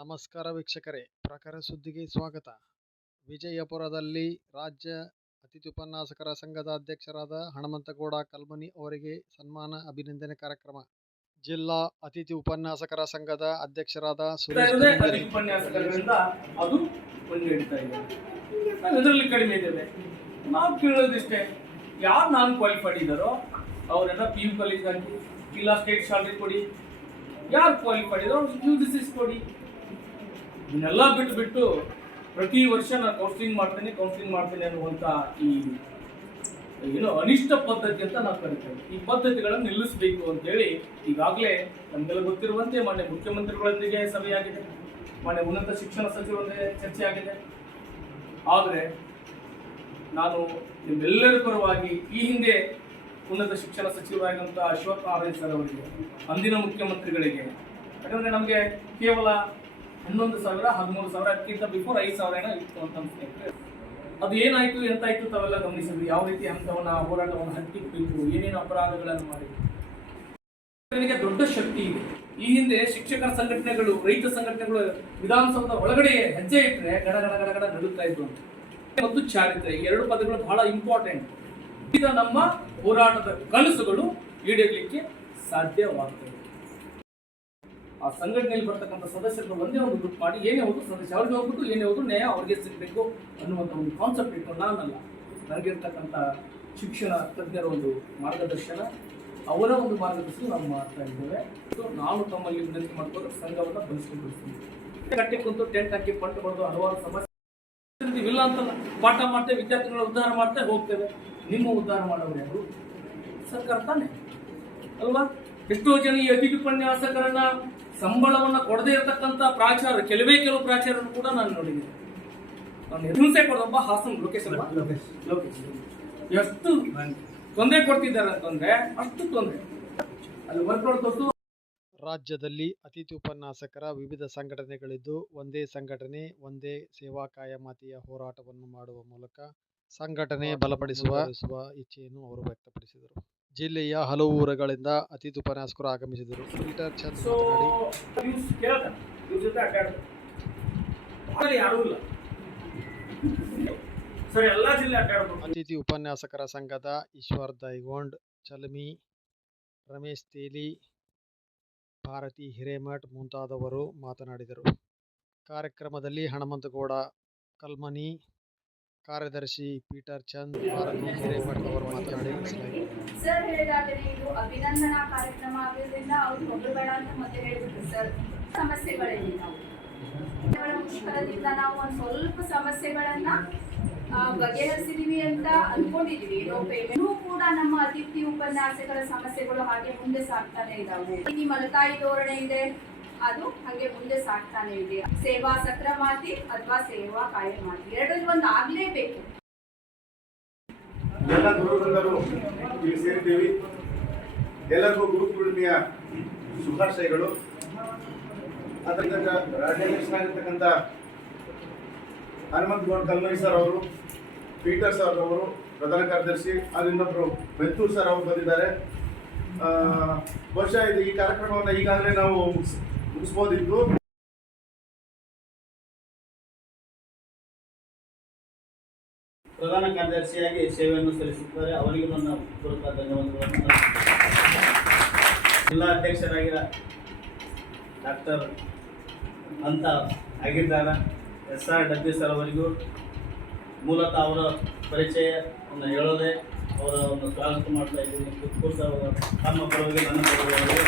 ನಮಸ್ಕಾರ ವೀಕ್ಷಕರೇ, ಪ್ರಖರ ಸುದ್ದಿಗೆ ಸ್ವಾಗತ. ವಿಜಯಪುರದಲ್ಲಿ ರಾಜ್ಯ ಅತಿಥಿ ಉಪನ್ಯಾಸಕರ ಸಂಘದ ಅಧ್ಯಕ್ಷರಾದ ಹನುಮಂತಗೌಡ ಕಲ್ಮನಿ ಅವರಿಗೆ ಸನ್ಮಾನ ಅಭಿನಂದನೆ ಕಾರ್ಯಕ್ರಮ. ಜಿಲ್ಲಾ ಅತಿಥಿ ಉಪನ್ಯಾಸಕರ ಸಂಘದ ಅಧ್ಯಕ್ಷರಾದ ಸುರೇಶ್ ಉಪನ್ಯಾಸಕರಿಂದ ಅದು ಇದರಲ್ಲಿ ಕಡಿಮೆ ಇದೆ. ನಾವು ಕೇಳೋದಿಷ್ಟೇ, ಯಾರು ನಾನ್ ಕ್ವಾಲಿಫೈಡ್ ಇದ್ದಾರೋ ಅವರೆಲ್ಲ PU ಕಾಲೇಜ್ ಹಾಕಿ, ಇಲ್ಲ ಸ್ಟೇಟ್ ಶಾಲರಿ ಕೊಡಿ. ಯಾರು ಕ್ವಾಲಿಫೈಡ್ ಇದ್ದಾರೋ ಅವ್ರಿಗೆ UGC ಕೊಡಿ. ಇದನ್ನೆಲ್ಲ ಬಿಟ್ಟು ಪ್ರತಿ ವರ್ಷ ನಾನು ಕೌನ್ಸಿಲಿಂಗ್ ಮಾಡ್ತೇನೆ ಅನ್ನುವಂಥ ಈ ಅನಿಷ್ಟ ಪದ್ಧತಿ ಅಂತ ನಾವು ಕರಿತೇವೆ. ಈ ಪದ್ಧತಿಗಳನ್ನು ನಿಲ್ಲಿಸಬೇಕು ಅಂತೇಳಿ ಈಗಾಗಲೇ ನಮಗೆಲ್ಲ ಗೊತ್ತಿರುವಂತೆ ಮಾನ್ಯ ಮುಖ್ಯಮಂತ್ರಿಗಳೊಂದಿಗೆ ಸಭೆಯಾಗಿದೆ, ಮಾನ್ಯ ಉನ್ನತ ಶಿಕ್ಷಣ ಸಚಿವರೊಂದಿಗೆ ಚರ್ಚೆ ಆಗಿದೆ. ಆದರೆ ನಾನು ನಿಮ್ಮೆಲ್ಲರ ಪರವಾಗಿ ಈ ಹಿಂದೆ ಉನ್ನತ ಶಿಕ್ಷಣ ಸಚಿವರಾಗಿರುವಂಥ ಅಶ್ವಥ್ ನಾರಾಯಣ್ ಸರ್ ಅವರಿಗೆ, ಅಂದಿನ ಮುಖ್ಯಮಂತ್ರಿಗಳಿಗೆ, ಯಾಕಂದರೆ ನಮಗೆ ಕೇವಲ 11,000 13,000 ಅದಕ್ಕಿಂತ ಬಿಫೋರ್ 5,000 ಇತ್ತು ಅಂತ ಅನ್ಸುತ್ತೆ. ಅದು ಏನಾಯ್ತು ಎಂತಾಯ್ತು ತಾವೆಲ್ಲ ಗಮನಿಸಿದ್ವಿ. ಯಾವ ರೀತಿ ಹಂತವನ್ನ ಹೋರಾಟವನ್ನು ಹತ್ತಿಕ್ಕಬೇಕು, ಏನೇನು ಅಪರಾಧಗಳನ್ನು ಮಾಡಿದ್ರು. ನನಗೆ ದೊಡ್ಡ ಶಕ್ತಿ ಇದೆ. ಈ ಹಿಂದೆ ಶಿಕ್ಷಕರ ಸಂಘಟನೆಗಳು, ರೈತ ಸಂಘಟನೆಗಳು ವಿಧಾನಸೌಧದ ಒಳಗಡೆ ಹೆಜ್ಜೆ ಇಟ್ಟರೆ ಗಡ ಗಡ ಗಡ ಗಡ ನಡುತ್ತಾ ಇದ್ರು ಮತ್ತು ಚಾರಿತ್ರೆ, ಈ ಎರಡು ಪದಗಳು ಬಹಳ ಇಂಪಾರ್ಟೆಂಟ್. ಈಗ ನಮ್ಮ ಹೋರಾಟದ ಕನಸುಗಳು ಈಡೇರಲಿಕ್ಕೆ ಸಾಧ್ಯವಾಗ್ತದೆ. ಆ ಸಂಘಟನೆಯಲ್ಲಿ ಬರ್ತಕ್ಕಂಥ ಸದಸ್ಯರು ಒಂದೇ ಒಂದು ಗ್ರೂಪ್ ಮಾಡಿ ಏನೇ ಹೋದ್ರು ಸದಸ್ಯ ಅವ್ರಿಗೆ ಹೋಗ್ಬಿಟ್ಟು ಏನೇ ಹೋದ್ರು ನ್ಯಾಯ ಅವ್ರಿಗೆ ಸಿಗಬೇಕು ಅನ್ನುವಂಥ ಒಂದು ಕಾನ್ಸೆಪ್ಟ್ ಇಟ್ಟು ನಾನಲ್ಲ, ನನಗಿರ್ತಕ್ಕಂಥ ಶಿಕ್ಷಣ ತಜ್ಞರ ಒಂದು ಮಾರ್ಗದರ್ಶನ, ಅವರ ಒಂದು ಮಾರ್ಗದರ್ಶನ ನಾವು ಮಾಡ್ತಾ ಇದ್ದೇವೆ. ನಾವು ತಮ್ಮಲ್ಲಿ ವಿನಂತಿ ಮಾಡ್ಕೊಂಡು ಸಂಘವನ್ನು ಬಲಿಸ್ಕೊಂಡು ಕಟ್ಟಿ ಕುಂತು ಟೆಂಟ್ ಹಾಕಿ ಪಟ್ಟು ಬರೆದು ಹಲವಾರು ಸಮಸ್ಯೆ ಇಲ್ಲ ಅಂತಲ್ಲ, ಪಾಠ ಮಾಡ್ತೇವೆ, ವಿದ್ಯಾರ್ಥಿಗಳ ಉದ್ಧಾರ ಮಾಡ್ತೇವೆ, ಹೋಗ್ತೇವೆ. ನಿಮ್ಮ ಉದ್ಧಾರ ಮಾಡೋರು ಯಾರು? ಸರ್ಕಾರ ತಾನೆ ಅಲ್ವಾ? ಎಷ್ಟೋ ಜನ ಈ ಅತಿಥಿ ಉಪನ್ಯಾಸಕರನ್ನ ಸಂಬಳವನ್ನ ಕೊಡದೇ ಇರತಕ್ಕಂಥ ಪ್ರಾಚಾರ್ಯ, ಕೆಲವು ಪ್ರಾಚಾರ್ಯರು ಕೂಡ ನಾನು ನೋಡಿದ್ದೇನೆ. ನಾನು ಹಿಂಸೆ ಕೊಡೋಬ್ಬ ಹಾಸನ್ ಲೋಕೇಶ್ ಎಷ್ಟು ತೊಂದರೆ ಕೊಡ್ತಿದ್ದಾರೆ ಅಂತಂದ್ರೆ ಅಷ್ಟು ತೊಂದರೆ ಅಲ್ಲಿ ವರ್ಕ್. ರಾಜ್ಯದಲ್ಲಿ ಅತಿಥಿ ಉಪನ್ಯಾಸಕರ ವಿವಿಧ ಸಂಘಟನೆಗಳಿದ್ದು, ಒಂದೇ ಸಂಘಟನೆ ಒಂದೇ ಸೇವಾ ಕಾಯಮಾತಿಯ ಹೋರಾಟವನ್ನು ಮಾಡುವ ಮೂಲಕ ಸಂಘಟನೆ ಬಲಪಡಿಸುವ ಇಚ್ಛೆಯನ್ನು ಅವರು ವ್ಯಕ್ತಪಡಿಸಿದರು. ಜಿಲ್ಲೆಯ ಹಲವು ಊರುಗಳಿಂದ ಅತಿಥಿ ಉಪನ್ಯಾಸಕರು ಆಗಮಿಸಿದರು. ಪೀಟರ್ ಚಂದ್ ಅತಿಥಿ ಉಪನ್ಯಾಸಕರ ಸಂಘದ ಈಶ್ವರ್ ದೈಗೊಂಡ್, ಚಲಮಿ, ರಮೇಶ್ ತೇಲಿ, ಭಾರತಿ ಹಿರೇಮಠ್ ಮುಂತಾದವರು ಮಾತನಾಡಿದರು. ಕಾರ್ಯಕ್ರಮದಲ್ಲಿ ಹನುಮಂತಗೌಡ ಕಲ್ಮನಿ, ಕಾರ್ಯದರ್ಶಿ ಪೀಟರ್ ಚಂದ್, ಭಾರತಿ ಹಿರೇಮಠ್ ಅವರು ಮಾತನಾಡಿ, ಸರ್ ಹೇಳಿದಾದರೆ ಇದು ಅಭಿನಂದನಾ ಕಾರ್ಯಕ್ರಮ ಆಗಿರೋದ್ರಿಂದ ಅವ್ರು ಹೊರಬೇಡ ಅಂತ ಮತ್ತೆ ಹೇಳಿಬಿಟ್ರು. ಸರ್ ಸಮಸ್ಯೆಗಳಲ್ಲಿ ನಾವು ಮುಷ್ಕರದಿಂದ ನಾವು ಒಂದು ಸ್ವಲ್ಪ ಸಮಸ್ಯೆಗಳನ್ನ ಬಗೆಹರಿಸಿದೀವಿ ಅಂತ ಅನ್ಕೊಂಡಿದೀವಿ. ಇನ್ನೂ ಕೂಡ ನಮ್ಮ ಅತಿಥಿ ಉಪನ್ಯಾಸಕರ ಸಮಸ್ಯೆಗಳು ಹಾಗೆ ಮುಂದೆ ಸಾಗ್ತಾನೆ ಇದಾವೆ. ಈ ಮಲತಾಯಿ ಧೋರಣೆ ಇದೆ, ಅದು ಹಾಗೆ ಮುಂದೆ ಸಾಗ್ತಾನೆ ಇದೆ. ಸೇವಾ ಸಕ್ರಮಾತಿ ಅಥವಾ ಸೇವಾ ಕಾಯಮಾತಿ ಎರಡರಲ್ಲಿ ಒಂದು ಆಗ್ಲೇಬೇಕು. ಎಲ್ಲ ಗುರುಗಳು ಇಲ್ಲಿ ಸೇರಿದ್ದೀವಿ. ಎಲ್ಲರಿಗೂ ಗುರು ಪೂರ್ಣಿಮೆಯ ಶುಭಾಶಯಗಳು. ಅದರಿಂದ ರಾಜ್ಯಾಧ್ಯಕ್ಷರಾಗಿರ್ತಕ್ಕಂಥ ಹನುಮಂತಗೌಡ ಕಲ್ಮನಿ ಸರ್ ಅವರು, ಪೀಟರ್ ಸರ್ ಅವರು ಪ್ರಧಾನ ಕಾರ್ಯದರ್ಶಿ, ಅದು ಇನ್ನೊಬ್ಬರು ಮೆತ್ತೂರ್ ಸರ್ ಅವರು ಬಂದಿದ್ದಾರೆ. ಬಹುಶಃ ಇದು ಈ ಕಾರ್ಯಕ್ರಮವನ್ನು ಈಗಾಗಲೇ ನಾವು ಮುಗಿಸ್ಬೋದಿದ್ದು. ಪ್ರಧಾನ ಕಾರ್ಯದರ್ಶಿಯಾಗಿ ಸೇವೆಯನ್ನು ಸಲ್ಲಿಸುತ್ತಾರೆ. ಅವರಿಗೂ ನನ್ನ ಪೂರ್ವಕ ಧನ್ಯವಾದಗಳನ್ನು. ಜಿಲ್ಲಾ ಅಧ್ಯಕ್ಷರಾಗಿರೋ ಡಾಕ್ಟರ್ ಅಂತ ಆಗಿದ್ದಾರೆ SRW ಸರ್ ಅವರಿಗೂ ಮೂಲತಃ ಅವರ ಪರಿಚಯವನ್ನು ಹೇಳೋದೇ ಅವರ ಒಂದು ಸ್ವಾಗತ ಮಾಡ್ತಾ ಇದ್ದೀನಿ. ಸರ್ ತಮ್ಮ ಪರವಾಗಿ ನನ್ನ ಪರವಾಗಿ